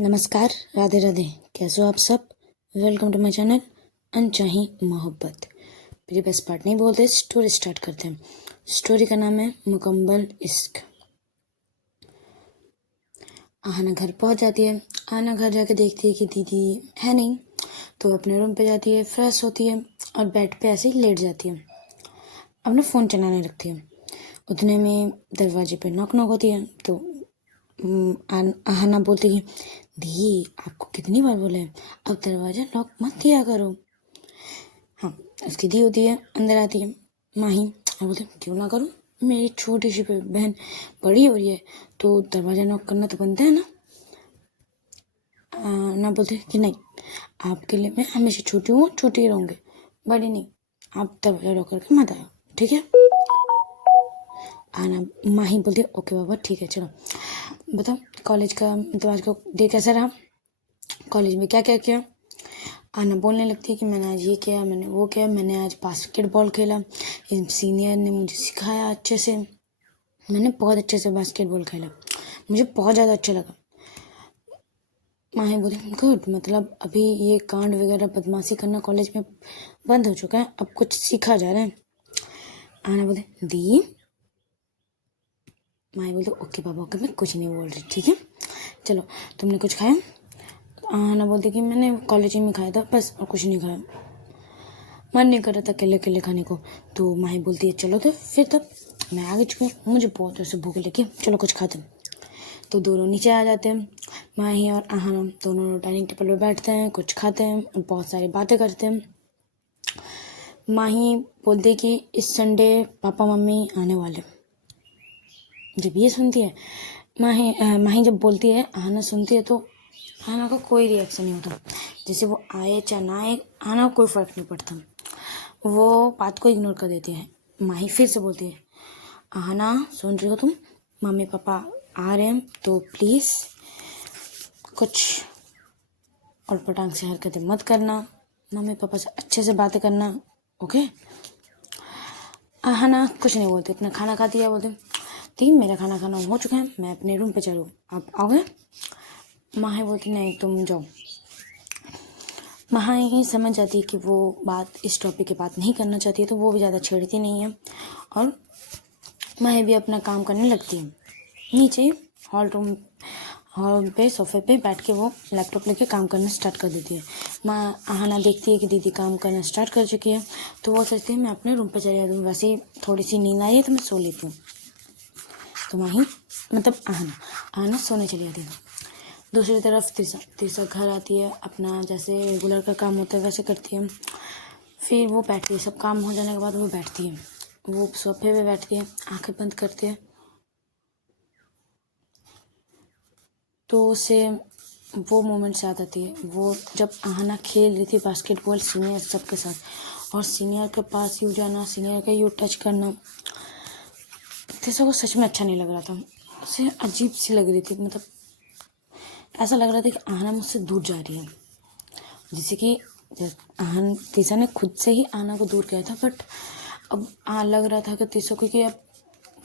नमस्कार, राधे राधे। कैसे हो आप सब? वेलकम टू माय चैनल अनचाही मोहब्बत। फिर बस पार्ट नहीं बोलते, स्टोरी स्टार्ट करते हैं। स्टोरी का नाम है मुकम्मल इश्क। आहना घर पहुंच जाती है। आहना घर जाके देखती है कि दीदी है नहीं, तो अपने रूम पे जाती है, फ्रेश होती है और बेड पे ऐसे ही लेट जाती है। अपना फ़ोन चलाने लगती है। उतने में दरवाजे पे नॉक नॉक होती है, तो आहना बोलती है, दी आपको कितनी बार बोले अब दरवाजा लॉक मत किया करो। हाँ, उसकी दी होती है, अंदर आती है माही और बोलते क्यों ना करूँ, मेरी छोटी सी बहन बड़ी हो रही है तो दरवाजा नॉक करना तो बनता है ना। ना बोलते कि नहीं, आपके लिए मैं हमेशा छोटी हूँ, छोटी रहूँगी, बड़ी नहीं। आप दरवाजा लॉक करके मत आयो, ठीक है। आना माही बोलती ओके बाबा ठीक है, चलो बताओ कॉलेज का मतलब आज का डे कैसा रहा, कॉलेज में क्या क्या किया। आना बोलने लगती है कि मैंने आज ये किया, मैंने वो किया, मैंने आज बास्केटबॉल खेला, सीनियर ने मुझे सिखाया अच्छे से, मैंने बहुत अच्छे से बास्केटबॉल खेला, मुझे बहुत ज़्यादा अच्छा लगा। माही बोली गुड, मतलब अभी ये कांड वगैरह बदमाशी करना कॉलेज में बंद हो चुका है, अब कुछ सीखा जा रहा है। आना बोले दी, माही बोलते ओके बाबा ओके, मैं कुछ नहीं बोल रही, ठीक है। चलो तुमने कुछ खाया? आना बोलती कि मैंने कॉलेज में खाया था बस, और कुछ नहीं खाया, मन नहीं कर रहा था अकेले अकेले खाने को। तो माही बोलती है चलो तो फिर तब मैं आ चुकी हूँ, मुझे बहुत जोर से भूख लगी, चलो कुछ खाते हैं। तो दोनों नीचे आ जाते हैं, माही और आहना दोनों डाइनिंग टेबल पर बैठते हैं, कुछ खाते हैं और बहुत सारी बातें करते हैं। माही बोलती कि इस संडे पापा मम्मी आने वाले। जब ये सुनती है माही जब बोलती है, आहना सुनती है तो आहना का कोई रिएक्शन नहीं होता, जैसे वो आए चाहे ना आए आहना को कोई फ़र्क नहीं पड़ता, वो बात को इग्नोर कर देती है। माही फिर से बोलती है आहना सुन रही हो तुम, मम्मी पापा आ रहे हैं तो प्लीज़ कुछ और पटांग से हरकतें मत करना, मम्मी पापा से अच्छे से बातें करना, ओके। आहना कुछ नहीं बोलती, अपना खाना खाती है। बोलती ठीक मेरा खाना खाना हो चुका है, मैं अपने रूम पे चलूँ, आप आओगे? माही बोलती नहीं तुम जाओ। माही समझ जाती है कि वो बात इस टॉपिक की बात नहीं करना चाहती है, तो वो भी ज़्यादा छेड़ती नहीं है और माही भी अपना काम करने लगती है। नीचे हॉल पे सोफे पे बैठ के वो लैपटॉप लेके काम करना स्टार्ट कर देती है। माँ आहना देखती है कि दीदी काम करना स्टार्ट कर चुकी है, तो वो सोचती है मैं अपने रूम पे चली जाती हूँ, वैसे ही थोड़ी सी नींद आई है तो मैं सो लेती हूँ। तो माही मतलब आहना सोने चली जाती है। दूसरी तरफ तीसरा घर आती है, अपना जैसे रेगुलर का काम होता है वैसे करती है। फिर वो बैठती है, सब काम हो जाने के बाद वो बैठती है, वो सोफे पे बैठती है, आंखें बंद करती है। तो उसे वो मोमेंट्स याद आती है, वो जब आहना खेल रही थी बास्केटबॉल सीनियर सबके साथ, और सीनियर के पास यूँ जाना, सीनियर का यूँ टच करना, तीसरा को सच में अच्छा नहीं लग रहा था, उसे अजीब सी लग रही थी, मतलब ऐसा लग रहा था कि आहना मुझसे दूर जा रही है, जैसे कि तीसरा ने खुद से ही आहना को दूर किया था, बट अब लग रहा था कि तीसरा को कि अब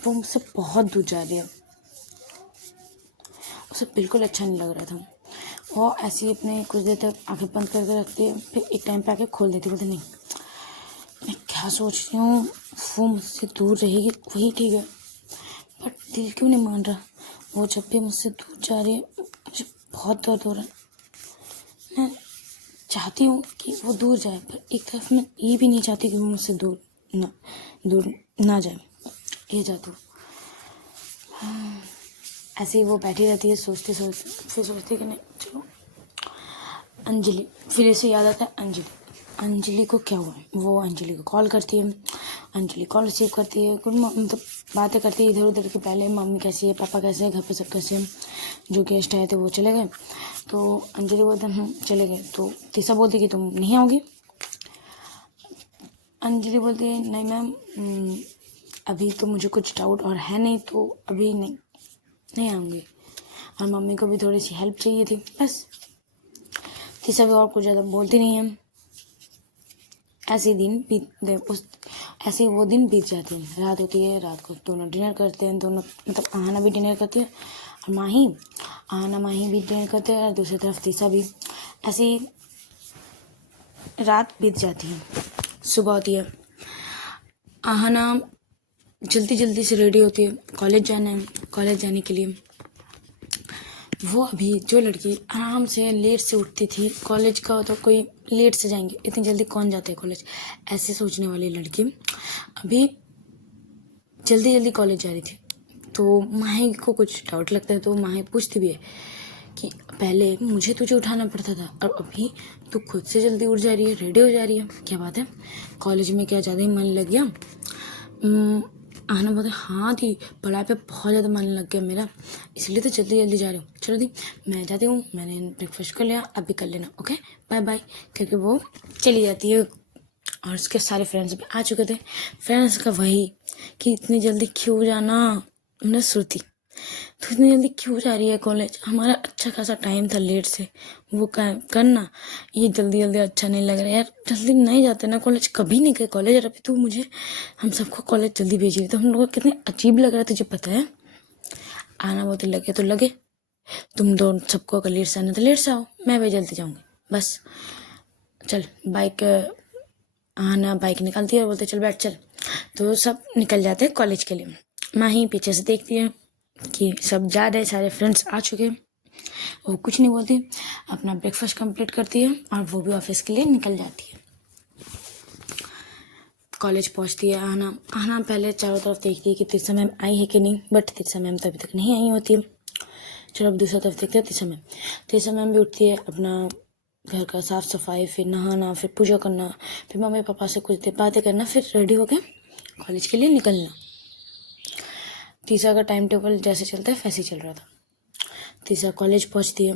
वो मुझसे बहुत दूर जा रही है, उसे बिल्कुल अच्छा नहीं लग रहा था। वो ऐसे ही अपने कुछ देर तक आंखें बंद करके रखती है, फिर एक टाइम पे आके खोल देती, बोलती नहीं मैं क्या सोच रही हूँ, वो मुझसे दूर रहेगी वही ठीक है, बट दिल क्यों नहीं मान रहा, वो जब भी मुझसे दूर जा रही है मुझे बहुत दर्द हो रहा है, मैं चाहती हूँ कि वो दूर जाए, पर एक तरफ मैं ये भी नहीं चाहती कि वो मुझसे दूर ना जाए, ये चाहती हूँ। ऐसे ही वो बैठी रहती है सोचते सोचते, फिर सोचती कि नहीं चलो अंजलि, फिर इसे याद आता है अंजलि को क्या हुआ। वो अंजलि को कॉल करती है, अंजलि कॉल रिसीव करती है, मतलब बातें करती है इधर उधर की, पहले मम्मी कैसी है, पापा कैसे है, घर पे सब कैसे हैं, जो गेस्ट आए थे वो चले गए, तो अंजलि बोलते चले गए, तो तीसा बोलती कि तुम नहीं आओगी। अंजलि बोलती है नहीं मैम, अभी तो मुझे कुछ डाउट और है नहीं, तो अभी नहीं आऊँगी, और मम्मी को भी थोड़ी सी हेल्प चाहिए थी बस। तीसरा भी और कुछ ज़्यादा बोलती नहीं है। ऐसे ही वो दिन बीत जाते हैं, रात होती है, रात को दोनों डिनर करते हैं, दोनों मतलब आहना भी डिनर करती है और माही आना माही भी ट्रेन करते हैं और दूसरी तरफ तीसा भी। ऐसी रात बीत जाती है, सुबह होती है। आहना जल्दी जल्दी से रेडी होती है, कॉलेज जाना है। कॉलेज जाने के लिए वो अभी जो लड़की आराम से लेट से उठती थी, कॉलेज का तो कोई लेट से जाएंगे, इतनी जल्दी कौन जाते हैं कॉलेज, ऐसे सोचने वाली लड़की अभी जल्दी जल्दी कॉलेज जा रही थी। तो माही को कुछ डाउट लगता है, तो माही पूछती भी है कि पहले मुझे तुझे उठाना पड़ता था और अभी तू खुद से जल्दी उठ जा रही है, रेडी हो जा रही है, क्या बात है, कॉलेज में क्या ज़्यादा ही मन लग गया? आहना बोलते हाँ दी, पढ़ाई पे बहुत ज़्यादा मन लग गया मेरा, इसलिए तो जल्दी जल्दी जा रही हूँ। चलो दी मैं जाती हूँ, मैंने ब्रेकफास्ट कर लिया, अब भी कर लेना, ओके बाय बाय, क्योंकि वो चली जाती है। और उसके सारे फ्रेंड्स भी आ चुके थे। फ्रेंड्स का वही कि इतनी जल्दी क्यों जाना, उन्हें श्रुति तो इतनी जल्दी क्यों जा रही है कॉलेज, हमारा अच्छा खासा टाइम था लेट से वो करना, ये जल्दी जल्दी अच्छा नहीं लग रहा यार, जल्दी नहीं जाते ना कॉलेज, कभी नहीं गए कॉलेज, और अभी तू मुझे हम सबको कॉलेज जल्दी भेजी हुई, तो हम लोग को कितने अजीब लग रहा है तुझे पता है? आना बहुत लगे तो लगे, तुम दो सबको अगर लेट से आना तो लेट से आओ, मैं भी जल्दी जाऊँगी बस। चल बाइक, आना बाइक निकालती है और बोलते चल बैठ चल, तो सब निकल जाते हैं कॉलेज के लिए। माही पीछे से देखती है कि सब जा रहे, सारे फ्रेंड्स आ चुके हैं, वो कुछ नहीं बोलती, अपना ब्रेकफास्ट कंप्लीट करती है और वो भी ऑफिस के लिए निकल जाती है। कॉलेज पहुंचती है आहना। आहना पहले चारों तरफ देखती है कि तीसरा मैम आई है कि नहीं, बट तीसरा मैम तो अभी तक नहीं आई होती है। चलो अब दूसरा तरफ देखते हैं तीसरा मैम भी उठती है, अपना घर का साफ सफाई, फिर नहाना, फिर पूजा करना, फिर मम्मी पापा से कुछ देर बातें करना, फिर रेडी होकर कॉलेज के लिए निकलना। तीसरा का टाइम टेबल जैसे चलता है वैसे चल रहा था। तीसरा कॉलेज पहुंचती है,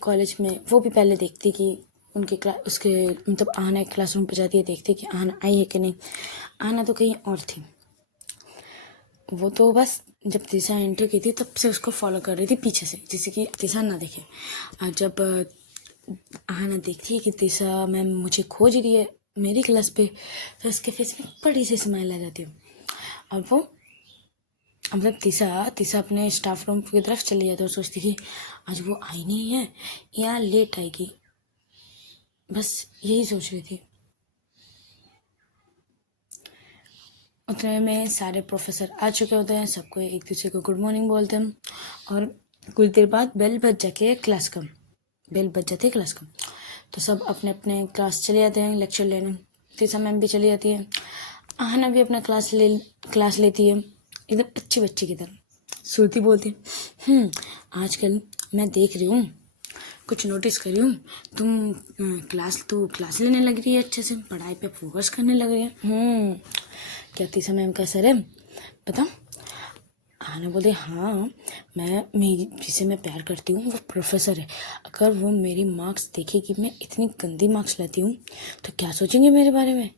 कॉलेज में वो भी पहले देखती कि उनके उसके मतलब आहना एक क्लासरूम पे जाती है, देखती कि आहना आई है कि नहीं। आहना तो कहीं और थी, वो तो बस जब तीसरा एंट्री की थी तब से उसको फॉलो कर रही थी पीछे से, जिससे कि तीसरा ना देखे। और जब आहना देखती है कि तीसरा मैम मुझे खोज रही है मेरी क्लास पे, तो उसके फेस में बड़ी सी स्माइल आ जाती है। और वो मतलब तीसरा अपने स्टाफ रूम की तरफ चली जाती है और सोचती कि आज वो आई नहीं है या लेट आएगी, बस यही सोच रही थी। उतने में सारे प्रोफेसर आ चुके होते हैं, सबको एक दूसरे को गुड मॉर्निंग बोलते हैं, और कुछ देर बाद बेल बज जाती है क्लास का, तो सब अपने अपने क्लास चले जाते हैं लेक्चर लेने। तीसरा मैम भी चली जाती है, आहना भी अपना क्लास लेती है एकदम अच्छी बच्ची की तरह। श्रुति बोलती आजकल मैं देख रही हूँ, कुछ नोटिस कर रही हूँ, तुम क्लास लेने लग रही है, अच्छे से पढ़ाई पे फोकस करने लग रही है। क्या तीसरा मैम का सर है पता? आहना बोलते हाँ, जिसे मैं प्यार करती हूँ वो प्रोफेसर है, अगर वो मेरी मार्क्स देखेगी मैं इतनी गंदी मार्क्स लाती हूँ तो क्या सोचेंगे मेरे बारे में?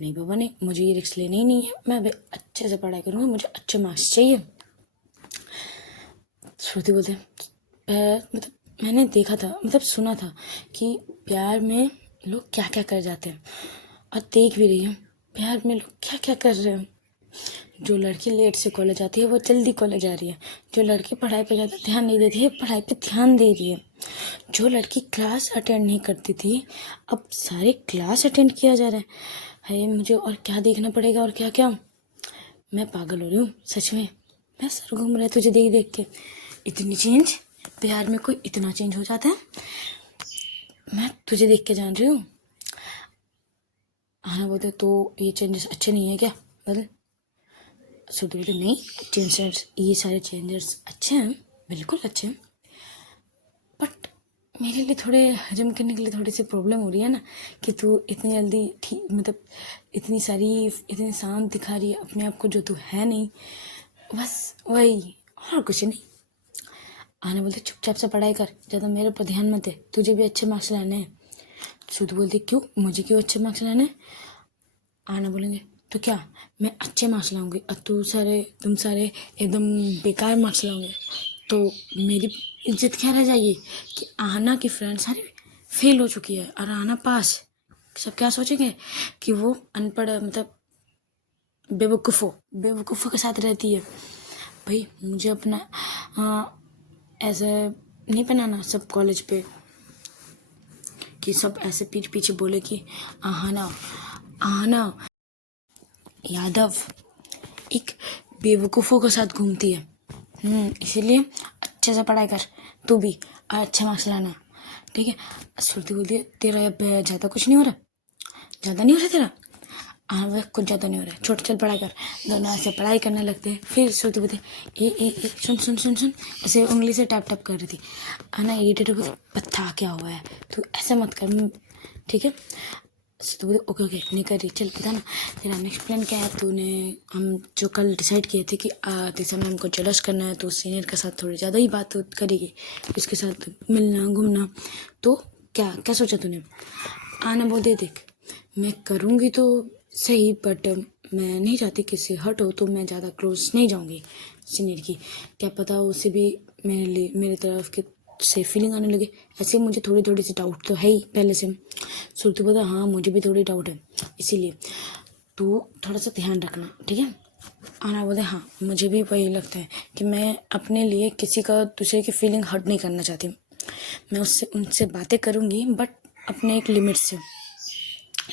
नहीं बाबा नहीं, मुझे ये रिस्क लेना ही नहीं है, मैं अच्छे से पढ़ाई करूँगा, मुझे अच्छे मार्क्स चाहिए। श्रुति बोलते मतलब मैंने देखा था, मतलब सुना था कि प्यार में लोग क्या क्या कर जाते हैं, और देख भी रही हूँ प्यार में लोग क्या क्या कर रहे हैं। जो लड़की लेट से कॉलेज आती है वो जल्दी कॉलेज आ रही है, जो लड़की पढ़ाई पे ज़्यादा ध्यान नहीं देती है पढ़ाई पे ध्यान दे रही है, जो लड़की क्लास अटेंड नहीं करती थी अब सारे क्लास अटेंड किया जा रहा है मुझे और क्या देखना पड़ेगा और क्या क्या, मैं पागल हो रही हूँ सच में, मैं सर घूम रहा है तुझे देख देख के। इतनी चेंज, प्यार में कोई इतना चेंज हो जाता है, मैं तुझे देख के जान रही हूँ। हाँ बोलते तो ये चेंजेस अच्छे नहीं है क्या, बदल श्रुति बोलते नहीं चेंजेस, ये सारे चेंजेस अच्छे हैं, बिल्कुल अच्छे हैं, बट मेरे लिए थोड़े हजम करने के लिए थोड़ी सी प्रॉब्लम हो रही है ना, कि तू इतनी जल्दी ठीक मतलब इतनी शांत दिखा रही है अपने आप को जो तू है नहीं, बस वही और कुछ नहीं। आने बोलते चुपचाप से पढ़ाई कर, ज़्यादा मेरे पर ध्यान मत दे, तुझे भी अच्छे मार्क्स लाने हैं। श्रुति बोलती क्यों, मुझे क्यों अच्छे मार्क्स लाने हैं? आना बोलेंगे तो क्या मैं अच्छे मार्क्स लाऊंगी और तुम सारे एकदम बेकार मार्क्स लाओगे, तो मेरी इज्जत क्या रह जाएगी कि आहना की फ्रेंड सारी फेल हो चुकी है और आहना पास, सब क्या सोचेंगे कि वो अनपढ़ मतलब बेवकूफ़ों के साथ रहती है। भाई मुझे अपना ऐसे नहीं बनाना सब कॉलेज पे कि सब ऐसे पीठ पीछे बोले कि आहना आहना यादव एक बेवकूफ़ों के साथ घूमती है। इसीलिए अच्छे से पढ़ाई कर तू भी और अच्छे मार्क्स लाना, ठीक है। श्रुति बोलती है तेरा अब ज़्यादा कुछ नहीं हो रहा, ज़्यादा नहीं हो रहा तेरा। हाँ वह कुछ ज़्यादा नहीं हो रहा है, छोटे चल पढ़ाई कर। दोनों ऐसे पढ़ाई करने लगते हैं। फिर श्रुति बोलती ए सुन सुन सुन सुन, ऐसे उंगली से टैप टैप कर रही थी। आना इरिटेट हो, पत्ता क्या हुआ है, तू ऐसे मत कर, ठीक है। तो बोले ओके ओके नहीं कर रही, चल पता ना तेरा नेक्स्ट प्लान क्या है। तूने हम जो कल डिसाइड किए थे कि तेरे मैम को जलस करना है, तो सीनियर के साथ थोड़ी ज़्यादा ही बात करेगी, उसके साथ मिलना घूमना। तो क्या क्या सोचा तूने। आना बोलते देख मैं करूँगी तो सही, बट मैं नहीं चाहती किसी हर्ट हो, तो मैं ज़्यादा क्लोज नहीं जाऊँगी सीनियर की। क्या पता उसे भी मेरे लिए मेरी तरफ के से फीलिंग आने लगे। ऐसे मुझे थोड़ी थोड़ी सी डाउट तो है ही पहले से। श्रुति बोला हाँ मुझे भी थोड़ी डाउट है, इसीलिए तू थोड़ा सा ध्यान रखना, ठीक है। आना बोले हाँ मुझे भी वही लगता है कि मैं अपने लिए किसी का दूसरे की फीलिंग हर्ट नहीं करना चाहती। मैं उससे उनसे बातें करूँगी बट अपने एक लिमिट से,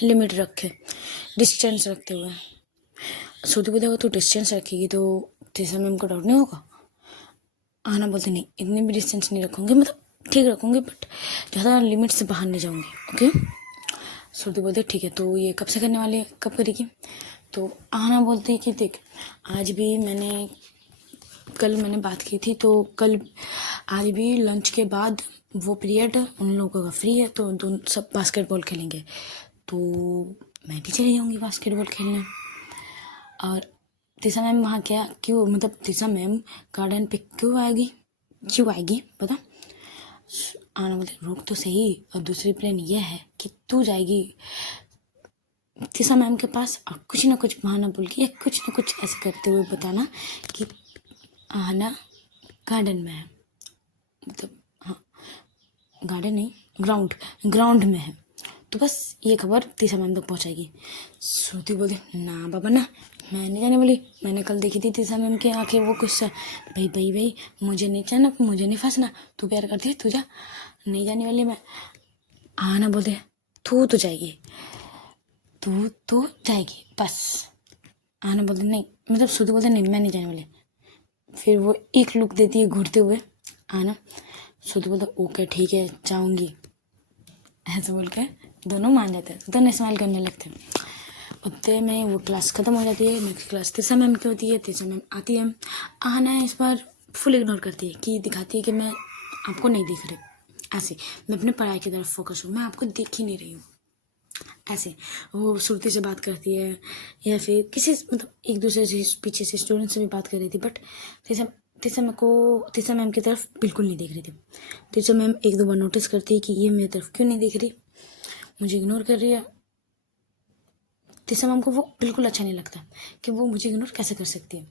लिमिट रखे, डिस्टेंस रखते हुए। श्रुति बोले अगर तू डिस्टेंस रखेगी तो तेरे मैम को डाउट नहीं होगा। आना बोलते नहीं इतनी भी डिस्टेंस नहीं रखूँगी, मतलब ठीक रखूँगी बट ज़्यादा लिमिट से बाहर नहीं जाऊँगी, ओके। श्रुति बोलते ठीक है, तो ये कब से करने वाली है, कब करेगी। तो आना बोलते कि देख आज भी कल मैंने बात की थी, तो कल आज भी लंच के बाद वो पीरियड उन लोगों का फ्री है, तो दोनों सब बास्केटबॉल खेलेंगे, तो मैं भी चली जाऊँगी बास्केटबॉल खेलने। और तिशा मैम वहाँ क्या क्यों, मतलब तिशा मैम गार्डन पे क्यों आएगी पता। आना बोलते रुक तो सही, और दूसरी प्लान ये है कि तू जाएगी तिशा मैम के पास और कुछ ना कुछ बहाना बोल के या कुछ ना कुछ ऐसे करते हुए बताना कि आना गार्डन में है, मतलब हाँ गार्डन नहीं ग्राउंड में है, तो बस ये खबर तिशा मैम तक पहुँचाएगी। श्रुति बोली ना बाबा ना, मैं नहीं जाने वाली। मैंने कल देखी थी तिशा मैम की आंखें, वो गुस्सा, भाई मुझे नहीं जाना, मुझे नहीं फंसना, तू प्यार करती है तू जा, नहीं जाने वाली मैं। आना बोलते तू तो जाएगी बस। आना बोलते नहीं, मतलब श्रुति बोलते नहीं मैं नहीं जाने वाली। फिर वो एक लुक देती है घूरते हुए आना। श्रुति बोलते ओके ठीक है जाऊँगी, ऐसे बोल के दोनों मान जाते हैं, दोनों स्माइल करने लगते हैं। उतने में वो क्लास ख़त्म हो जाती है, नेक्स्ट क्लास तिशा मैम की होती है। तिशा मैम आती है, आना इस बार फुल इग्नोर करती है, कि दिखाती है कि मैं आपको नहीं देख रही, ऐसे मैं अपने पढ़ाई की तरफ फोकस हूँ, मैं आपको देख ही नहीं रही हूँ। ऐसे वो श्रुति से बात करती है या फिर किसी मतलब एक दूसरे से पीछे से स्टूडेंट से भी बात कर रही थी, बट तिशा मैम की तरफ बिल्कुल नहीं देख रही थी। तिशा मैम एक दो बार नोटिस करती है कि ये मेरी तरफ क्यों नहीं देख रही, मुझे इग्नोर कर रही है। तिशा मैम को वो बिल्कुल अच्छा नहीं लगता कि वो मुझे इग्नोर कैसे कर सकती है।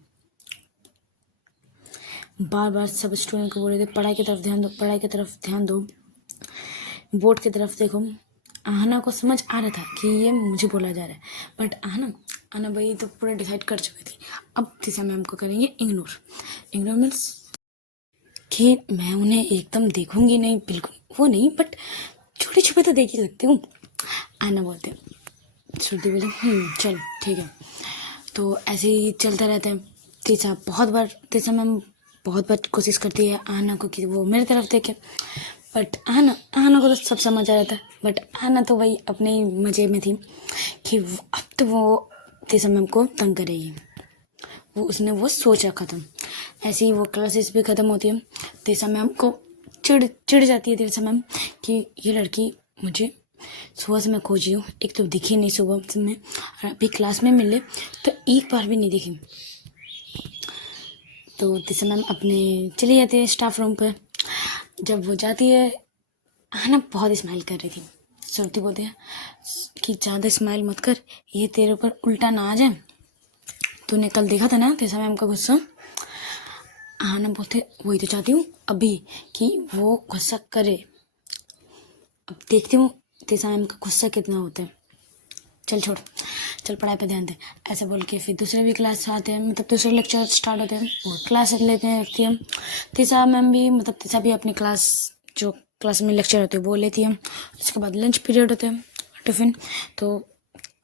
बार बार सब स्टूडेंट को बोल रहे थे पढ़ाई की तरफ ध्यान दो, पढ़ाई की तरफ ध्यान दो, बोर्ड की तरफ देखो। आहना को समझ आ रहा था कि ये मुझे बोला जा रहा है, बट आना भाई तो पूरा डिसाइड कर चुकी थी, अब तिशा मैम को करेंगे इग्नोर मीन्स कि मैं उन्हें एकदम देखूंगी नहीं, बिल्कुल वो नहीं, बट छोटे छुपे तो देख ही सकती हूँ। आना बोलते श्रुति बोले चल ठीक है। तो ऐसे ही चलता रहता है। तिशा मैम बहुत बार कोशिश करती है आना को कि वो मेरी तरफ देखे, बट आना को तो सब समझ आ रहा था, बट आना तो वही अपने ही मज़े में थी कि अब तो वो तिशा मैम को तंग करेगी, उसने वो सोच रखा था। ऐसे ही वो क्लासेस भी ख़त्म होती है, तिशा मैम को चिढ़ जाती है तिशा मैम कि ये लड़की मुझे सुबह से मैं खोज रही हूँ, एक तो दिखी नहीं सुबह से मैं, अभी क्लास में मिले तो एक बार भी नहीं दिखी। तो तिशा मैम अपने चली जाती है स्टाफ रूम पर। जब वो जाती है आना बहुत स्माइल कर रही थी। श्रुति बोलते हैं कि ज़्यादा स्माइल मत कर, ये तेरे ऊपर उल्टा ना आ जाए, तूने कल देखा था ना तिशा मैम का गुस्सा। आना बोलते वही तो चाहती हूँ अभी कि वो गुस्सा करे, अब देखती हूँ तिशा मैम का गुस्सा कितना होता है। चल छोड़, चल पढ़ाई पे ध्यान दे, ऐसे बोल के फिर दूसरे भी क्लास आते हैं, मतलब दूसरे लेक्चर स्टार्ट होते हैं, वो क्लास लेते हैं, रखती है। तीसरा मैम भी, मतलब तीसरा भी अपनी क्लास, जो क्लास में लेक्चर होते हैं वो लेती है। उसके बाद लंच पीरियड होते हैं, टिफ़िन। तो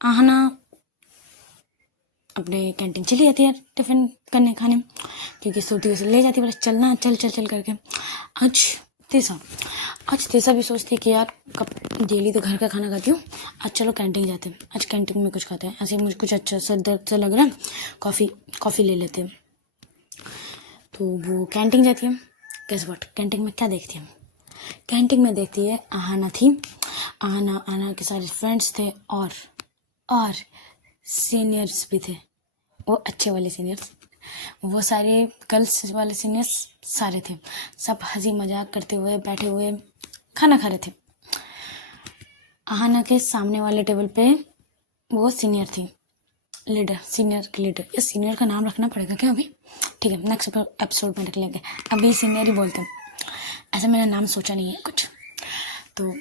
आहना अपने कैंटीन चली जाती है टिफ़िन करने खाने, क्योंकि श्रुति उसे ले जाती है, बस चलना, चल चल चल करके। आज तेसा भी सोचती है कि यार कब डेली तो घर का खाना खाती हूँ, आज चलो कैंटीन जाते हैं, आज कैंटीन में कुछ खाते हैं। ऐसे मुझे कुछ अच्छा सर दर्द सा लग रहा है, कॉफ़ी ले लेते हैं। तो वो कैंटीन जाती है। गेस व्हाट, कैंटीन में क्या देखती है? कैंटीन में देखती है आहना थी। आहना के सारे फ्रेंड्स थे और सीनियर्स भी थे, वो अच्छे वाले सीनियर्स, वो सारे गर्ल्स वाले सीनियर्स सारे थे। सब हंसी मजाक करते हुए बैठे हुए खाना खा रहे थे। आहना के सामने वाले टेबल पे वो सीनियर थी, लीडर, सीनियर की लीडर। ये सीनियर का नाम रखना पड़ेगा क्या अभी? ठीक है, नेक्स्ट एपिसोड में रख लेंगे, अभी सीनियर ही बोलते हैं। ऐसा मैंने नाम सोचा नहीं है कुछ, तो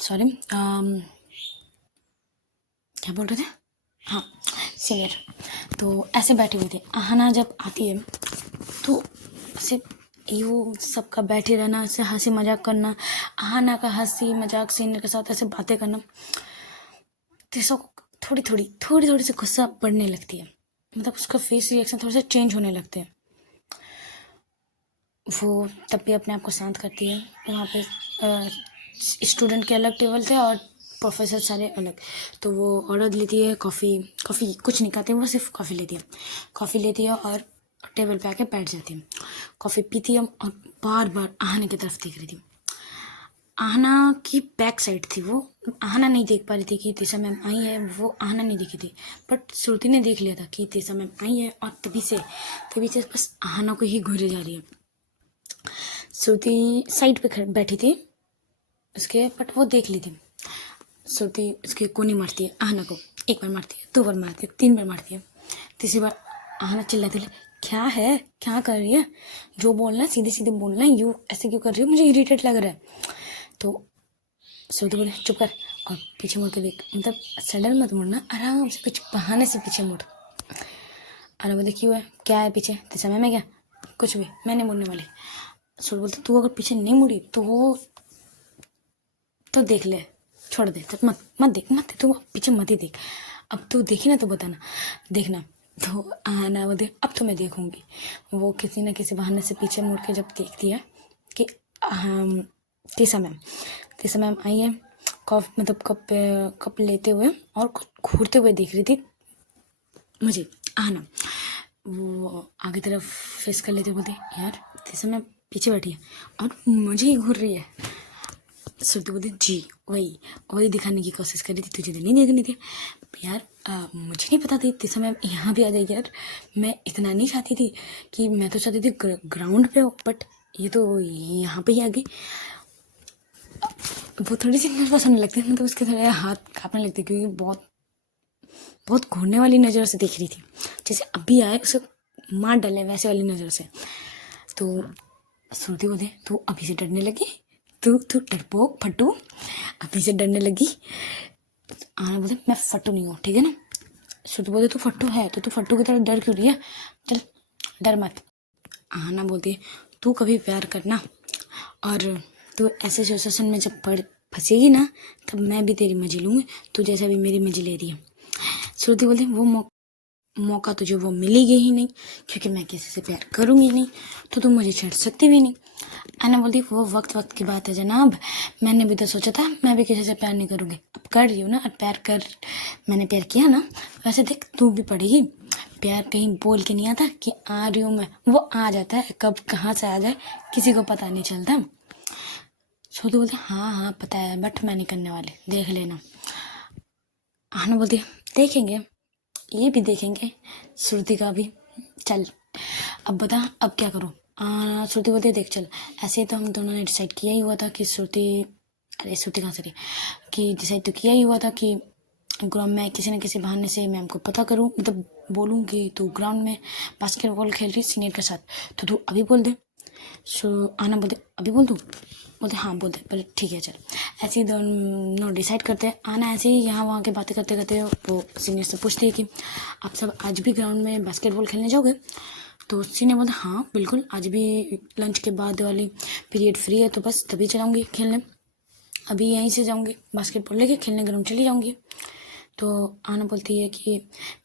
सॉरी, क्या बोल रहे थे? हाँ, सीनियर। तो ऐसे बैठी हुई थी। आहना जब आती है तो ऐसे यूँ सबका बैठे रहना, ऐसे हंसी मजाक करना, आहना का हंसी मजाक सीनियर के साथ ऐसे बातें करना, तो सब थोड़ी सी गुस्सा बढ़ने लगती है, मतलब उसका फेस रिएक्शन थोड़े से चेंज होने लगते हैं। वो तब भी अपने आप को शांत करती है। वहाँ पे स्टूडेंट के अलग टेबल थे और प्रोफेसर सारे अलग। तो वो ऑर्डर लेती है, कॉफ़ी कुछ नहीं खाते, वो सिर्फ कॉफ़ी लेती है और टेबल पे आके बैठ जाती है। कॉफ़ी पीती है और बार बार आहना की तरफ देख रही थी। आहना की बैक साइड थी, वो आहना नहीं देख पा रही थी कि तीसा मैम आई है, वो आहना नहीं दिखी थी, बट श्रुति ने देख लिया था कि तीसा मैम आई है, और तभी से बस आहना को ही घूरे जा रही है। श्रुति साइड पे बैठी थी उसके, बट वो देख ली थी। श्रुति उसके कोनी मारती है आहना को, एक बार मारती है, 2 बार मारती है, 3 बार मारती है। तीसरी बार आहना चिल्लाती है, क्या है, क्या कर रही है, जो बोलना है सीधे सीधे बोलना है, यू ऐसे क्यों कर रही हो, मुझे इरिटेट लग रहा है। तो श्रुति बोले चुप कर और पीछे मुड़ के देख, मतलब सडन मत मुड़ना, आराम से कुछ बहाने से पीछे मुड़। आहना बोले क्यों है, क्या है पीछे, तेरे समय में क्या, कुछ भी, मैं नहीं मुड़ने वाली। श्रुति बोलते तू अगर पीछे नहीं मुड़ी तो देख ले, छोड़ दे, तो मत देख तू पीछे मत ही देख, अब तू देखी ना तो बताना, देखना। तो आहना बोलती अब तो मैं देखूंगी। वो किसी न किसी बहाने से पीछे मुड़ के जब देखती है कि तीसा मैम आई है, मतलब कप लेते हुए और कुछ घूरते हुए देख रही थी मुझे। आहना वो आगे तरफ फेस कर लेते बोलती यार तीसा मैम पीछे बैठी है और मुझे ही घूर रही है। श्रुति बोलती जी वही दिखाने की कोशिश कर रही थी, तुझे तो नहीं देखनी थी यार, मुझे नहीं पता था इतने समय यहाँ भी आ जाएगी यार, मैं इतना नहीं चाहती थी कि, मैं तो चाहती थी ग्राउंड पे हो, बट ये तो यहाँ पे ही आ गई। वो थोड़ी सी नर्वस होने लगती है, मतलब उसके थोड़े हाथ कांपने लगते, क्योंकि बहुत घूरने वाली नज़र से देख रही थी, जैसे अभी आए उसे मार डाले वैसे वाली नज़र से। तो श्रुति बोलती तू अभी से डरने लगी, तू डरपोक फट्टू, अभी से डरने लगी। आहना बोलते मैं फट्टू नहीं हूँ, ठीक है ना। श्रुति बोलते तू फट्टू है तो तू फट्टू की तरह डर क्यों रही है, चल डर मत। आहना बोलती तू कभी प्यार करना और तू ऐसे सिचुएशन में जब फंसेगी ना, तब मैं भी तेरी मजे लूँगी, तू जैसा भी मेरी मजे ले रही है। श्रुति बोलती वो मौका तुझे वो मिलेगी ही नहीं, क्योंकि मैं किसी से प्यार करूँगी नहीं, तो तुम मुझे छेड़ सकती भी नहीं। आहना बोलती वो वक्त की बात है जनाब, मैंने भी तो सोचा था मैं भी किसी से प्यार नहीं करूँगी, अब कर रही हूँ ना, अब मैंने प्यार किया ना, वैसे देख तू भी पड़ेगी। प्यार कहीं बोल के नहीं आता कि आ रही हूँ मैं, वो आ जाता है, कब कहाँ से आ जाए किसी को पता नहीं चलता। श्रुति बोलती हाँ पता है, बट मैं नहीं करने वाली, देख लेना। आहना बोलती देखेंगे, ये भी देखेंगे श्रुति का भी, चल अब बता अब क्या करूँ। श्रुति बोलती देख चल, ऐसे तो हम दोनों ने डिसाइड किया ही हुआ था कि श्रुति कहाँ से रही, कि डिसाइड तो किया ही हुआ था कि ग्राउंड में किसी न किसी बहाने से मैम को पता करूँ, मतलब बोलूँ कि तू ग्राउंड में बास्केटबॉल खेल रही सीनियर के साथ, तो तू अभी बोल दे सो आना बोलते अभी बोल दूँ, बोलते हाँ बोलते, पहले ठीक है चल। ऐसे ही दोनों डिसाइड करते हैं। आना ऐसे ही यहाँ वहाँ के बातें करते करते वो सीनियर से पूछती है कि आप सब आज भी ग्राउंड में बास्केटबॉल खेलने जाओगे? तो सीनियर बोलते हाँ बिल्कुल, आज भी लंच के बाद वाली पीरियड फ्री है तो बस तभी चलाऊँगी खेलने, अभी यहीं से जाऊँगी बास्केटबॉल लेके खेलने ग्राउंड चली जाऊँगी। तो आना बोलती है कि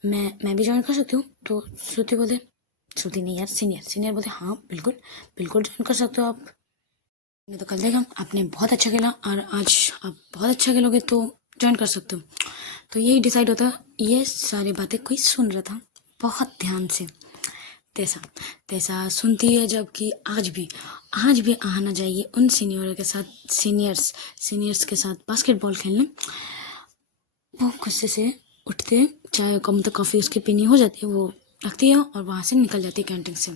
मैं भी ज्वाइन कर सकती हूँ? तो श्रुति बोलते, श्रुति नहीं यार, सीनियर बोलते हाँ बिल्कुल बिल्कुल ज्वाइन कर सकते हो आप, मैं तो कल देखा आपने बहुत अच्छा खेला और आज आप बहुत अच्छा खेलोगे तो ज्वाइन कर सकते हो। तो यही डिसाइड होता। ये सारी बातें कोई सुन रहा था बहुत ध्यान से। तैसा तैसा सुनती है, जबकि आज भी आना चाहिए उन सीनियर के साथ, सीनियर्स के साथ बास्केटबॉल खेलने। वो गुस्से से उठते, चाय कम तो कॉफ़ी उसकी पीनी हो जाती है, वो रखती है और वहाँ से निकल जाती है कैंटीन से।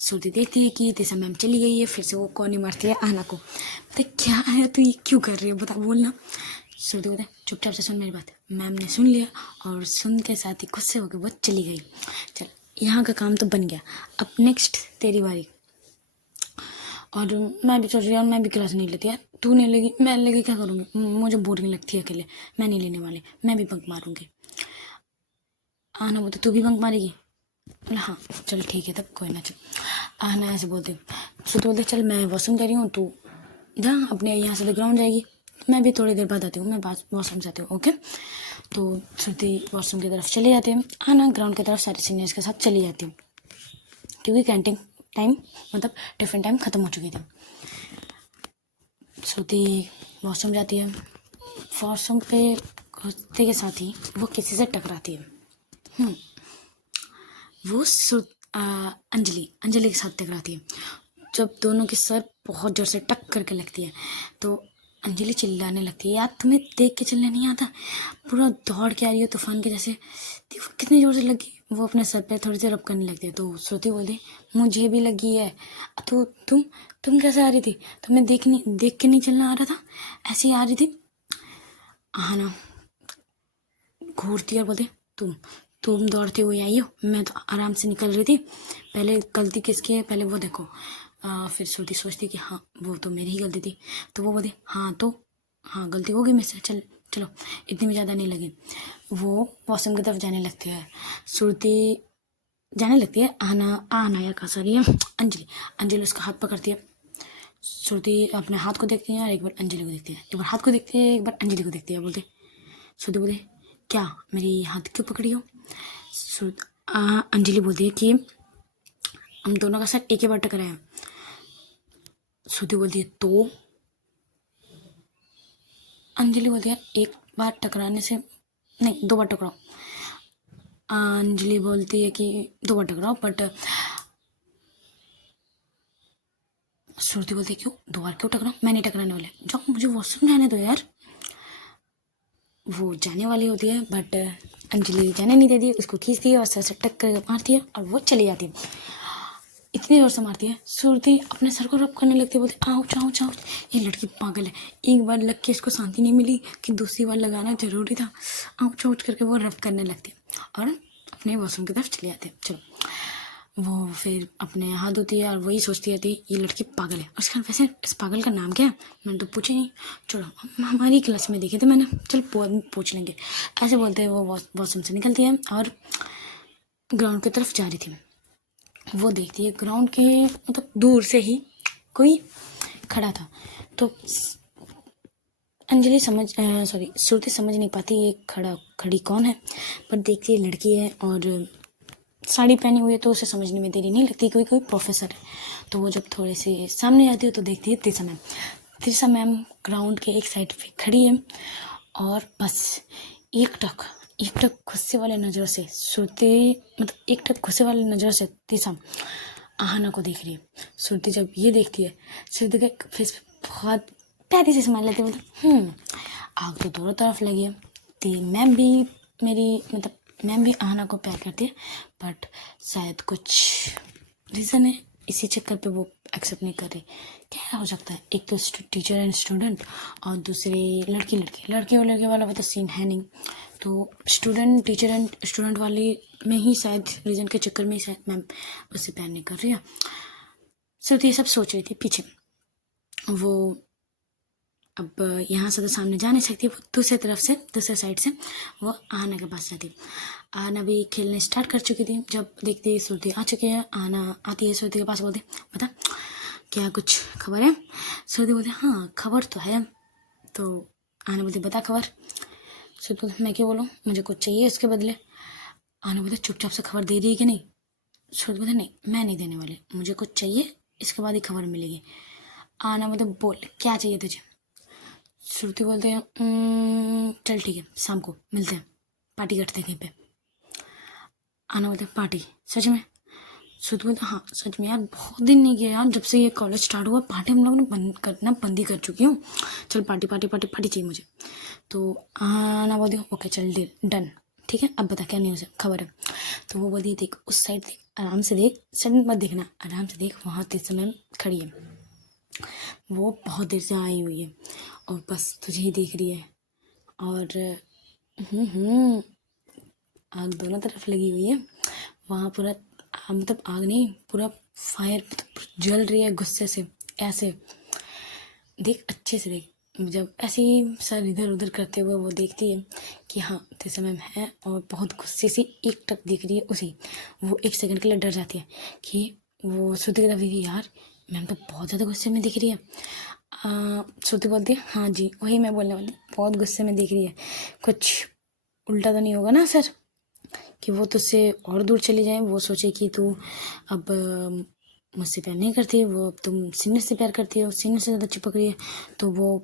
श्रुति देखती है कि तेसा मैम चली गई है, फिर से वो कौनी मारती है आना को, बोलते क्या है तू ये क्यों कर रही है बता, बोलना। श्रुति बोलते चुपचाप से सुन मेरी बात। मैम ने सुन लिया और सुनते साथ ही गुस्से होकर वो चली गई। चल यहाँ का काम तो बन गया, अब नेक्स्ट तेरी बारी। और मैं भी सोच रही हूँ मैं भी क्लास नहीं लेती यार, तू नहीं लेगी मैं लेगी क्या करूँगी, मुझे बोरिंग लगती है अकेले, मैं नहीं लेने वाली, मैं भी बंक मारूँगी। आना बोलते तू भी बंक मारेगी? हाँ चल ठीक है तब कोई ना। चल आना ऐसे बोलते, तो बोलते चल मैं वॉशरूम जा रही हूँ, तू जा अपने यहाँ से ग्राउंड जाएगी, मैं भी थोड़ी देर बाद आती हूँ, मैं वॉशरूम जाती हूँ ओके। तो श्रुति वॉशरूम की तरफ चली जाती है, आना ग्राउंड की तरफ सारे सीनियर्स के साथ चली जाती हूँ, क्योंकि कैंटीन टाइम मतलब टिफिन टाइम ख़त्म हो चुकी थी। श्रुति वॉशरूम जाती है, वॉशरूम पे घुसते के साथ ही वो किसी से टकराती है। वो अंजलि के साथ टकराती है। जब दोनों के सर बहुत जोर से टक करके लगती है तो अंजलि चिल्लाने लगती है, यार तुम्हें देख के चलने नहीं आता, पूरा दौड़ के आ रही हो तूफान के जैसे, देखो कितनी जोर से लगी। वो अपने सर पे थोड़ी सी रब करने लगती है। तो श्रुति बोलती मुझे भी लगी है। तो तुम कैसे आ रही थी, तुम्हें देख के नहीं चलना आ रहा था, ऐसे ही आ रही थी? हाँ ना, घूरती और बोलती तुम दौड़ते हुए आई हो, मैं तो आराम से निकल रही थी, पहले गलती किसकी है पहले वो देखो। फिर श्रुति सोचती कि हाँ वो तो मेरी ही गलती थी। तो वो बोलती हाँ गलती होगी मुझसे, चलो इतनी भी ज़्यादा नहीं लगी। वो वॉशरूम की तरफ जाने लगती है, श्रुति जाने लगती है। आना या का सॉरी अंजलि उसका हाथ पकड़ती है। श्रुति अपने हाथ को देखती है और एक बार अंजलि को देखती है, एक बार हाथ को देखती है, एक बार अंजलि को देखती है। बोलते श्रुति बोले क्या मेरी हाथ क्यों पकड़ी हो? अंजलि बोलती है कि हम दोनों का सर एक ही बार टकराया है। श्रुति बोलती है तो अंजलि बोलती है एक बार टकराने से नहीं, 2 बार टकराओ। अंजलि बोलती है कि 2 बार टकराओ, बट श्रुति बोलती है क्यों 2 बार क्यों टकराओ, मैं नहीं टकराने वाले, जाओ मुझे वॉशरूम जाने दो यार। वो जाने वाली होती है बट अंजलि जाने नहीं देती, उसको खींचती है और सर से टक कर मारती है और वो चली जाती है। इतनी जोर से मारती है, श्रुति अपने सर को रब करने लगती है, बोलती आउच। ये लड़की पागल है, एक बार लग के इसको शांति नहीं मिली कि दूसरी बार लगाना जरूरी था। आउच करके वो रब करने लगती है और अपने वॉशरूम की तरफ चली जाती है। चलो वो फिर अपने हाथ धोती है और वही सोचती रहती है ये लड़की पागल है। उसके बाद वैसे इस पागल का नाम क्या है, मैंने तो पूछा नहीं, चलो हमारी क्लास में देखे थे मैंने, चल पूछ लेंगे। ऐसे बोलते हैं वो वॉशरूम से निकलती है और ग्राउंड की तरफ जा रही थी। वो देखती है ग्राउंड के मतलब दूर से ही कोई खड़ा था। तो अंजलि श्रुति समझ नहीं पाती ये खड़ी कौन है, पर देखती है लड़की है और साड़ी पहनी हुई है तो उसे समझने में देरी नहीं लगती, कोई प्रोफेसर है। तो वो जब थोड़े से सामने आती है तो देखती है तीसा मैम ग्राउंड के एक साइड पे खड़ी है और बस एक टक गुस्से वाले नज़रों से श्रुति मतलब एक टक गुस्से वाले नज़रों से तीसा आहना को देख रही है। श्रुति जब ये देखती है, श्रुति के फेस पे बहुत प्यारी से स्माइल लेती है, मतलब आग तो दोनों तरफ लगी है। तो मैम भी आहना को प्यार करती है, बट शायद कुछ रीज़न है इसी चक्कर पे वो एक्सेप्ट नहीं कर रही। क्या हो सकता है, एक तो टीचर एंड स्टूडेंट और दूसरी लड़की और लड़के वाला तो सीन है नहीं। तो टीचर एंड स्टूडेंट वाली में ही शायद रीज़न के चक्कर में शायद मैम उससे प्यार नहीं कर रही है। श्रुति ये सब सोच रही थी पीछे। वो अब यहाँ से तो सामने जा नहीं सकती, वो दूसरी तरफ से, दूसरे साइड से वो आना के पास जाती। आना भी खेलने स्टार्ट कर चुकी थी। जब देखती श्रुति आ चुकी है, आना आती है श्रुति के पास, बोलती बता क्या कुछ खबर है। श्रुति बोलती हाँ खबर तो है। तो आना बोलती बता खबर। श्रुति बोलती मैं क्यों बोलूँ, मुझे कुछ चाहिए इसके बदले। आना बोलती चुपचाप से खबर दे रही है कि नहीं। श्रुति बोलती नहीं मैं नहीं देने वाली, मुझे कुछ चाहिए, इसके बाद ही खबर मिलेगी। आना बोलती बोल क्या चाहिए तुझे। श्रुति बोलते हैं चल ठीक है शाम को मिलते हैं, पार्टी करते हैं कहीं पे। आना बोलते पार्टी सच में। श्रुति बोलते हाँ सच में यार, बहुत दिन नहीं किया यार, जब से ये कॉलेज स्टार्ट हुआ पार्टी हम लोग ने बंद ही कर चुकी हूँ। चल पार्टी पार्टी पार्टी पार्टी चाहिए मुझे। तो आना बोलती ओके चल डन ठीक है, अब बता क्या न्यूज़ है, खबर है। तो वो बोलती देख उस साइड देख, आराम से देख, सडन मत देखना, आराम से देख, वहाँ तेरे समय खड़ी है, वो बहुत देर से आई हुई है और बस तुझे ही देख रही है। और आग दोनों तरफ लगी हुई है, वहाँ पूरा मतलब आग नहीं, पूरा फायर जल रही है गुस्से से। ऐसे देख अच्छे से देख। जब ऐसे ही सर इधर उधर करते हुए वो देखती है कि हाँ तेरे समय है, और बहुत गुस्से से एक टक देख रही है उसी। वो एक सेकंड के लिए डर जाती है कि वो श्रुति की तरफ देखी, यार मैम तो बहुत ज़्यादा गुस्से में दिख रही है। श्रुति बोलती है हाँ जी वही मैं बोलने वाली, बहुत गुस्से में दिख रही है, कुछ उल्टा तो नहीं होगा ना सर कि वो तुझसे और दूर चली जाए, वो सोचे कि तू अब मुझसे प्यार नहीं करती, वो अब तुम सीनियर से प्यार करती है, सीनियर से ज़्यादा चिपक रही है, तो वो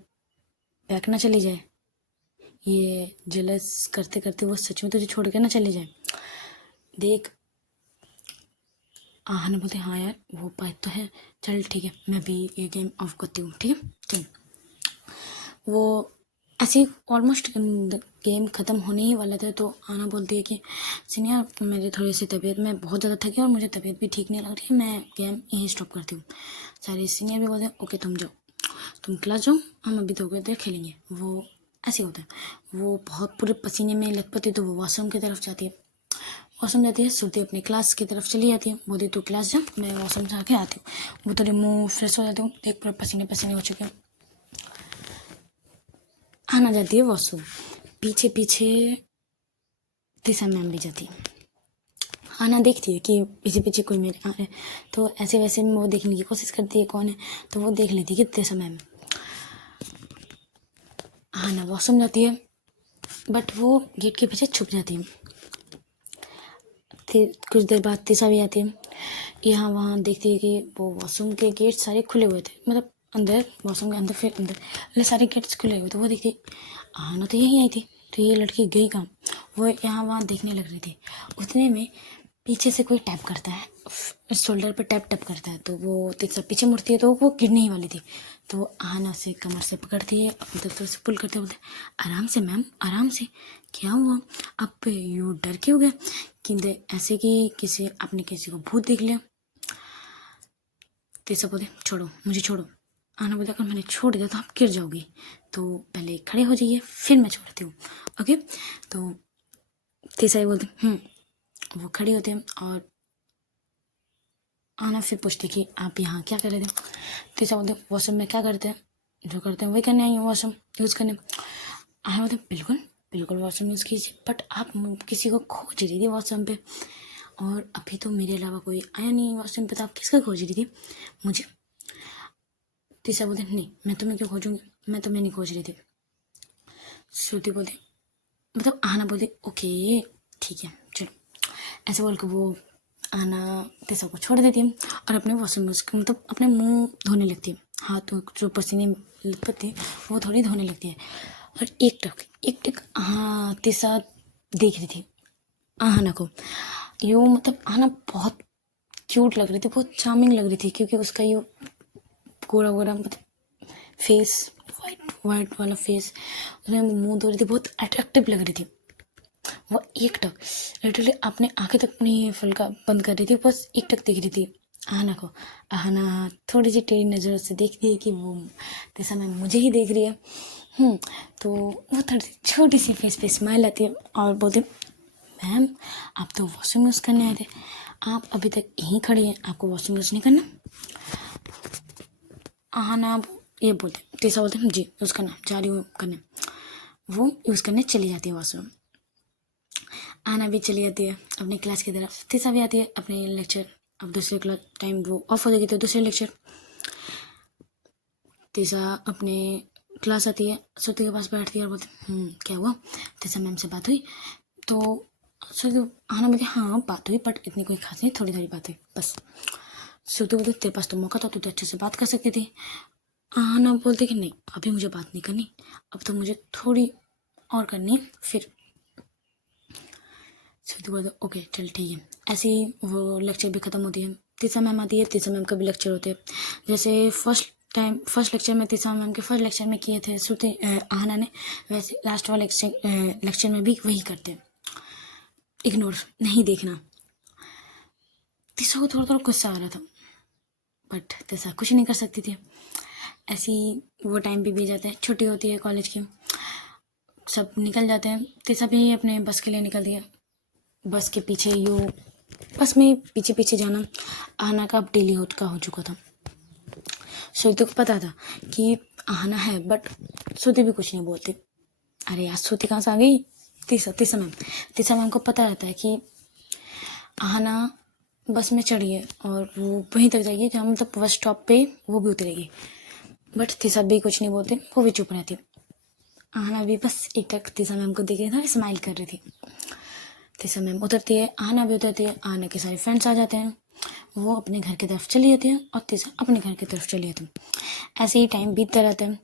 बैक ना चली जाए, ये जेलस करते करते वो सच में तुझे छोड़ के ना चली जाए। देख हाँ बोलते हाँ यार वो बात तो है, चल ठीक है मैं भी ये गेम ऑफ करती हूँ ठीक है ठीक। वो ऐसे ऑलमोस्ट गेम ख़त्म होने ही वाला था, तो आना बोलती है कि सीनियर मेरी थोड़ी सी तबीयत में बहुत ज़्यादा थकी और मुझे तबीयत भी ठीक नहीं लग रही है, मैं गेम यहीं स्टॉप करती हूँ। सारे सीनियर भी बोलते हैं ओके तुम जाओ, तुम क्लास जाओ, हम अभी थोड़ी देर खेलेंगे। वो ऐसे होता है, वो बहुत पूरे पसीने में लथपथ है, तो वो वॉशरूम की तरफ जाती है। वॉशरूम जाती है, श्रुति अपनी क्लास की तरफ चली जाती है, बोलती तू क्लास जा, मैं वॉशरूम से आके आती हूँ। वो थोड़ी मुँह फ्रेश हो जाती हूँ, देख पूरे पसीने पसीने हो चुके हैं। आना जाती है वॉशरूम, पीछे पीछे दिशा मैम भी जाती है। आना देखती है कि पीछे पीछे कोई मेरे आ रहे, तो ऐसे वैसे में वो देखने की कोशिश करती है कौन है, तो वो देख लेती है कि दिशा मैम। आना वॉशरूम जाती है, बट वो गेट के पीछे छुप जाती है। कुछ देर बाद दिशा भी आती है, यहाँ वहाँ देखती है कि वो वॉशरूम के गेट सारे खुले हुए थे, मतलब अंदर वॉशरूम के अंदर, फिर अंदर सारे गेट्स खुले हुए थे। वो देखती आना तो यहीं आई थी, तो ये लड़की गई कहाँ। वो यहाँ वहाँ देखने लग रही थी, उतने में पीछे से कोई टैप करता है, शोल्डर पे टैप टैप करता है, तो वो तिरसा पीछे मुड़ती है, तो वो गिरने ही वाली थी। तो वो आना से कमर से पकड़ती है, अपनी तरफ से पुल करते बोलते आराम से मैम आराम से, क्या हुआ अब यू डर क्यों गए, कि ऐसे कि किसी आपने किसी को भूत देख लिया। तिरसा बोलते छोड़ो मुझे छोड़ो। आना बोलता अगर मैंने छोड़ दिया तो आप गिर जाओगी, तो पहले खड़े हो जाइए फिर मैं छोड़ती हूँ ओके। तो तिरसा बोलते वो खड़ी होते हैं, और आना फिर पूछती कि आप यहाँ क्या कर रहे थे। तिरसा बोलते वॉशरूम में क्या करते हैं, जो करते हैं वही करने आई हूँ वॉशरूम यूज़ करने। आना बोलते बिल्कुल बिल्कुल वॉशरूम यूज़ कीजिए, बट आप किसी को खोज रही थी वॉशरूम पे, और अभी तो मेरे अलावा कोई आया नहीं वॉशरूम पे, तो आप किसका खोज रही थी, मुझे। तिरसा बोलते नहीं मैं तुम्हें क्यों खोजूंगी, मैं तुम्हें नहीं खोज रही थी। श्रुति बोलती मतलब आना बोलती ओके ठीक है चलो, ऐसे बोल के वो आना तिरसा को छोड़ देती है और अपने वॉशरूम मतलब अपने मुंह धोने लगती है, हाथ जो पसीने लगते हैं वो थोड़ी धोने लगती है। और एक टक हाँ तिरसा देख रही थी आना को, यो मतलब आना बहुत क्यूट लग रही थी, बहुत चार्मिंग लग रही थी, क्योंकि उसका यो गोरा गोरा मतलब फेस, वाइट वाला फेस, उसमें मुंह धो रही थी, बहुत अट्रैक्टिव लग रही थी। वो एक टक लिटरली अपने आंखें तक नहीं फुलका बंद कर रही थी, बस एक टक देख रही थी आना को। आना थोड़ी सी टेढ़ी नज़र से देखती है कि वो जैसा मैं मुझे ही देख रही है। तो वो थोड़ी सी छोटी सी फेस पे स्माइल आती है और बोलती मैम आप तो वॉशरूम यूज़ करने आए थे, आप अभी तक यहीं खड़ी हैं, आपको वॉशरूम यूज़ नहीं करना। आहाना ये बोलते, तीसरा बोलते हैं जी यूज़ करना, जा रही हूँ करने। वो यूज़ करने चली जाती है वॉशरूम। आना भी चली जाती है अपनी क्लास की तरफ। तीसरा भी आती है अपने लेक्चर, अब दूसरे क्लास टाइम वो ऑफ हो जाएगी तो दूसरे लेक्चर। तीसरा अपने क्लास आती है, श्रुति के पास बैठती है और बोलती क्या हुआ। तीसरा मैम से बात हुई तो श्रुति आना बोलती हाँ बात हुई बट इतनी कोई खास नहीं, थोड़ी थोड़ी बात हुई बस। श्रुति बोलती तेरे पास तो मौका था, तू तो अच्छे से बात कर सकती थी। आना बोलती कि नहीं अभी मुझे बात नहीं करनी, अब तो मुझे थोड़ी और करनी है। फिर श्रुति बोलती ओके चल ठीक है। ऐसे ही वो लेक्चर भी ख़त्म होती है। तीसरा मैम आती है, तीसरा मैम का भी लेक्चर होते हैं। जैसे फर्स्ट लेक्चर में तीसरा मैम के फर्स्ट लेक्चर में किए थे श्रुति आहाना ने, वैसे लास्ट वाले लेक्चर में भी वही करते हैं, इग्नोर नहीं देखना। तीसरा को थोड़ा थोड़ा गुस्सा आ रहा था बट तीसरा कुछ नहीं कर सकती थी। ऐसे ही वो टाइम भी बीत जाते हैं, छुट्टी होती है कॉलेज की, सब निकल जाते हैं। तीसरा भी अपने बस के लिए निकलती है। बस के पीछे बस में पीछे पीछे जाना आहाना का अब डेली हो चुका था। श्रुति को पता था कि आहाना है बट श्रुति भी कुछ नहीं बोलती। अरे यार श्रुति कहाँ से आ गई। तीसरा मैम को पता रहता है कि आहाना बस में चढ़ी है और वो वहीं तक जाएगी जहाँ मतलब बस स्टॉप पे वो भी उतरेगी, बट तीसरा भी कुछ नहीं बोलते, वो भी चुप रहती। आहाना भी बस एक टक तीसरा मैम को देख रही था, स्माइल कर रही थी। तीसरा मैम उतरती है, आहाना भी उतरती है, आहाना के सारे फ्रेंड्स आ जाते हैं, वो अपने घर की तरफ चली जाती है और तीसरा अपने घर की तरफ चली जाती है। ऐसे ही टाइम बीतता रहता है।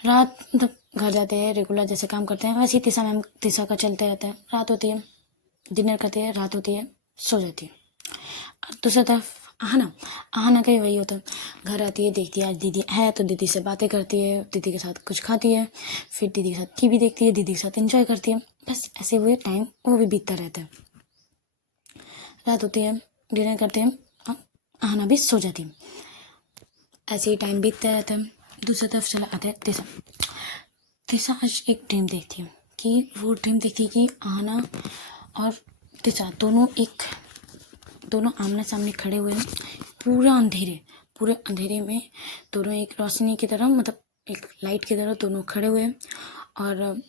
रात मतलब घर जाते हैं, रेगुलर जैसे काम करते हैं वैसे ही तीसरा का चलते रहता है। रात होती है, डिनर करते हैं, रात होती है, सो जाती है। और दूसरी तरफ आहाना का ही वही होता है, घर आती है, देखती है आज दीदी है तो दीदी से बातें करती है, दीदी के साथ कुछ खाती है, फिर दीदी के साथ टीवी देखती है, दीदी के साथ एंजॉय करती है। बस ऐसे हुए टाइम वो भी बीतता रहता है। रात होती है, डिनर करते हैं, आहाना भी सो जाती है। ऐसे ही टाइम बीतता रहता है। दूसरी तरफ चला आता है तीसरा आज एक ड्रीम देखती है कि आहाना और तीसरा दोनों आमने सामने खड़े हुए हैं, पूरे अंधेरे में दोनों एक रोशनी की तरह मतलब एक लाइट की तरह दोनों खड़े हुए हैं। और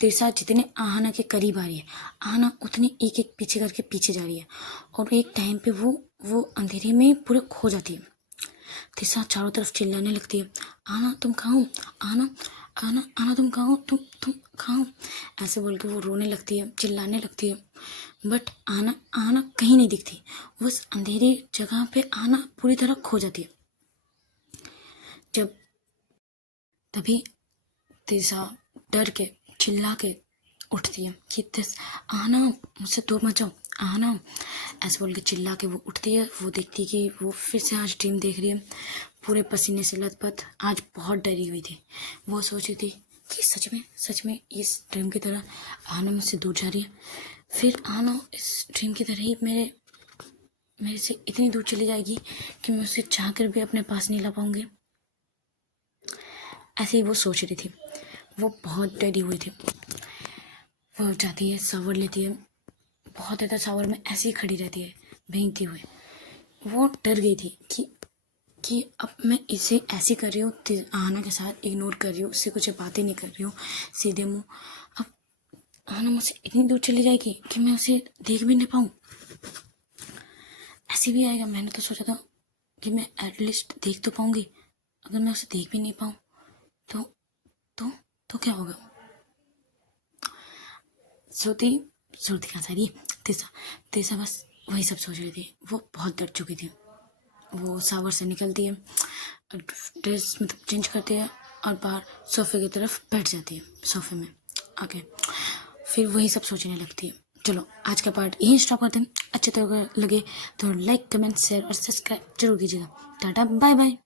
तीसरा जितने आहाना के करीब आ रही है, आहाना उतने एक एक पीछे करके पीछे जा रही है और एक टाइम पे वो अंधेरे में पूरे खो जाती है। तीसरा चारों तरफ चिल्लाने लगती है, आना तुम कहाँ हो, आना तुम कहाँ हो, तुम कहाँ हो, ऐसे बोल के वो रोने लगती है, चिल्लाने लगती है। बट आना कहीं नहीं दिखती। उस अंधेरी जगह पे आना पूरी तरह खो जाती है। जब तभी तीसरा डर के चिल्ला के उठती है कि आना मुझसे दूर मत जाओ, आना ऐसे बोल के चिल्ला के वो उठती है। वो देखती है कि वो फिर से आज ड्रीम देख रही है, पूरे पसीने से लथपथ, आज बहुत डरी हुई थी। वो सोच रही थी कि सच में इस ड्रीम की तरह आना मुझसे दूर जा रही है, फिर आना इस ड्रीम की तरह ही मेरे से इतनी दूर चली जाएगी कि मैं उसे चाह कर भी अपने पास नहीं ला पाऊंगी। ऐसे ही वो सोच रही थी। वो बहुत डरी हुई थी। वो जाती है, शावर लेती है, बहुत ज़्यादा शावर में ऐसे ही खड़ी रहती है भीगती हुई। वो डर गई थी कि अब मैं इसे ऐसे कर रही हूँ, आहाना के साथ इग्नोर कर रही हूँ, उससे कुछ बातें नहीं कर रही हूँ सीधे मुँह। अब आहाना मुझसे इतनी दूर चली जाएगी कि मैं उसे देख भी नहीं पाऊँ। ऐसे भी आएगा, मैंने तो सोचा था कि मैं एटलीस्ट देख तो पाऊँगी, अगर मैं उसे देख भी नहीं पाऊँ तो क्या होगा। श्रुति कहाँ से रही, तीसरा बस वही सब सोच रही थी। वो बहुत डर चुकी थी। वो शावर से निकलती है, ड्रेस मतलब चेंज करती है और बाहर सोफे की तरफ बैठ जाती है, सोफे में आके फिर वही सब सोचने लगती है। चलो आज का पार्ट यहीं स्टॉप करते हैं। अच्छे तरह लगे तो लाइक कमेंट शेयर और सब्सक्राइब जरूर कीजिएगा। Tata bye bye.